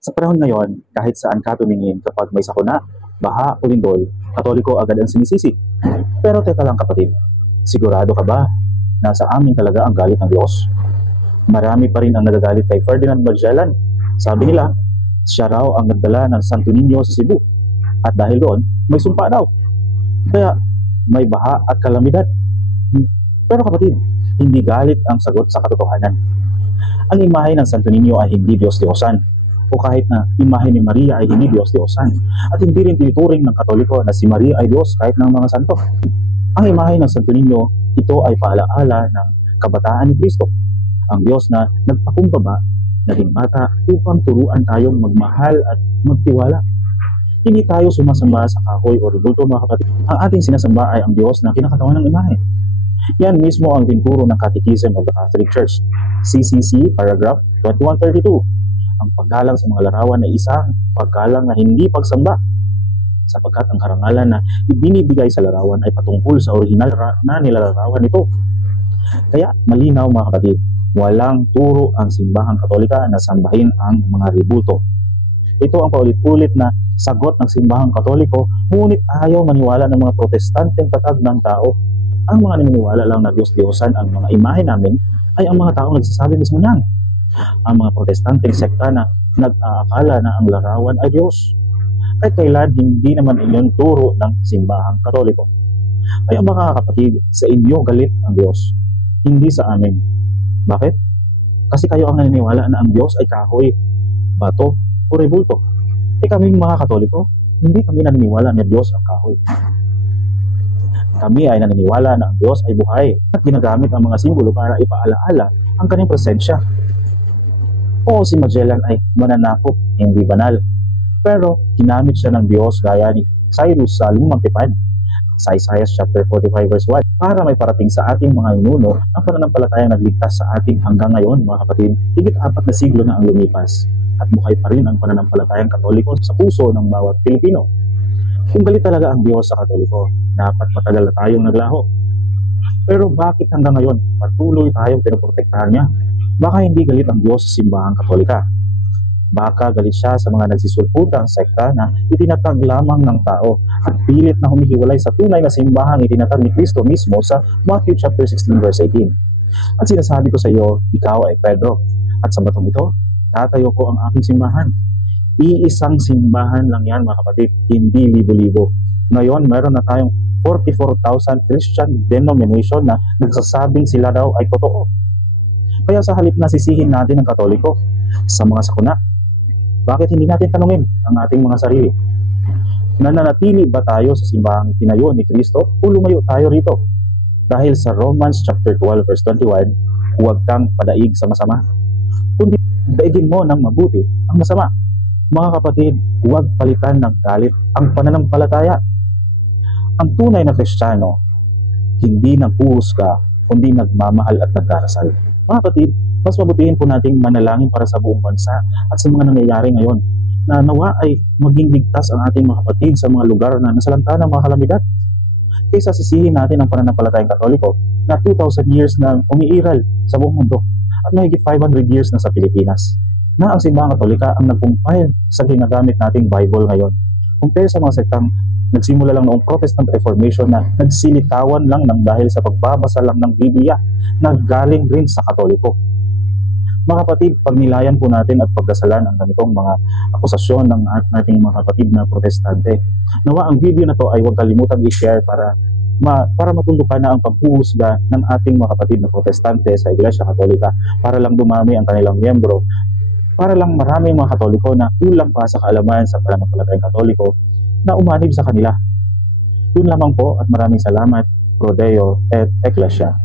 Sa panahon ngayon, kahit saan ka tumingin kapag may sakuna, baha o lindol, Katoliko agad ang sinisisi. Pero teka lang kapatid, sigurado ka ba na sa amin talaga ang galit ng Diyos? Marami pa rin ang nagagalit kay Ferdinand Magellan. Sabi nila, siya raw ang nagdala ng Santo Niño sa Cebu. At dahil doon, may sumpa daw. Kaya may baha at kalamidad. Pero kapatid, hindi galit ang sagot sa katotohanan. Ang imahe ng Santo Niño ay hindi Diyos-Diyosan, o kahit na imahe ni Maria ay hindi Diyos-Diyosan, at hindi rin tinuturing ng Katoliko na si Maria ay Diyos kahit ng mga santo. Ang imahe ng Santo Niño, ito ay paalaala ng kabataan ni Kristo, ang Diyos na nagpakumbaba, naging bata upang turuan tayong magmahal at magtiwala. Hindi tayo sumasamba sa kahoy o rebulto mga kapatid. Ang ating sinasamba ay ang Diyos na kinakatawan ng imahe. Yan mismo ang tinuturo ng Catechism of the Catholic Church, CCC, paragraph 2132. Ang paggalang sa mga larawan ay isang paggalang na hindi pagsamba, sapagkat ang karangalan na ibinibigay sa larawan ay patungkol sa orihinal na nilalarawan nito. Kaya malinaw mga kapatid, walang turo ang simbahang Katolika na sambahin ang mga rebulto. Ito ang paulit-ulit na sagot ng simbahang Katoliko, ngunit ayaw maniwala ng mga protestanteng tatag ng tao. Ang mga naniniwala lang na Diyos-Diyosan ang mga imahe namin ay ang mga taong nagsasabi mismo niyan. Ang mga protestanteng sekta na nag-aakala na ang larawan ay Diyos. Kahit kailan hindi naman inyong turo ng simbahang Katoliko. Kaya mga kapatid, sa inyo galit ang Diyos, hindi sa amin. Bakit? Kasi kayo ang naniniwala na ang Diyos ay kahoy, bato, o rebulto. Kaming mga Katoliko, hindi kami naniniwala na Diyos ang kahoy. Kami ay naniniwala na ang Diyos ay buhay at ginagamit ang mga simbolo para ipaalaala ang kanyang presensya. Oo, si Magellan ay mananakop, hindi banal. Pero ginamit siya ng Diyos gaya ni Cyrus sa lumang tipad, sa Isaiah chapter 45 verse 1, para may parating sa ating mga ninuno ang pananampalatayang nagligtas sa ating hanggang ngayon mga kapatid. Higit 4 na siglo na ang lumipas at buhay pa rin ang pananampalatayang Katoliko sa puso ng bawat Pilipino. Kung galit talaga ang Diyos sa Katoliko, dapat matagal na tayong naglaho. Pero bakit hanggang ngayon patuloy tayong pinoprotektahan niya? Baka hindi galit ang Diyos sa simbahang Katolika. Baka galit siya sa mga nagsisulputang sekta na itinatag lamang ng tao at pilit na humihiwalay sa tunay na simbahang itinatag ni Kristo mismo sa Matthew chapter 16 verse 18. At sinasabi ko sa iyo, ikaw ay Pedro, at sa batong ito, tatayo ko ang aking simbahan. Iisang simbahan lang yan mga kapatid, hindi libo-libo. Ngayon, meron na tayong 44,000 Christian denomination na nagsasabing sila daw ay totoo. Kaya sa halip na sisihin natin ang Katoliko sa mga sakuna, bakit hindi natin tanungin ang ating mga sarili? Nananatili ba tayo sa simbahang tinayo ni Kristo o lumayo tayo rito? Dahil sa Romans chapter 12 verse 21, huwag kang padaig sa masama, kundi daigin mo ng mabuti ang masama. Mga kapatid, huwag palitan ng galit ang pananampalataya. Ang tunay na Kristiyano, hindi nagpuhusga, kundi nagmamahal at nagdarasal. Mga kapatid, mas mabutihin po nating manalangin para sa buong bansa at sa mga nangyayari ngayon, na nawa ay maging ligtas ang ating mga kapatid sa mga lugar na nasalanta ng mga kalamidad. Kaysa sisihin natin ang pananampalatayang Katoliko na 2,000 years na umiiral sa buong mundo at mahigit 500 years na sa Pilipinas, na ang simbahang Katolika ang nagkumpile sa ginagamit nating Bible ngayon. Compare sa mga sektang nagsimula lang noong Protestant Reformation na nagsilitawan lang ng dahil sa pagbabasa lang ng Biblia na galing rin sa Katoliko. Mga kapatid, pagnilayan po natin at pagdasalan ang ganitong mga akusasyon ng ating mga kapatid na protestante. Nawa ang video na to ay huwag kalimutan i-share para matundukan na ang paghuhusga ng ating mga kapatid na protestante sa Iglesia Katolika, para lang dumami ang kanilang miyembro, para lang maraming mga Katoliko na kulang pa sa kaalaman sa pananampalatayang Katoliko na umanib sa kanila. Yun lamang po at maraming salamat. Pro Deo et Ecclesia.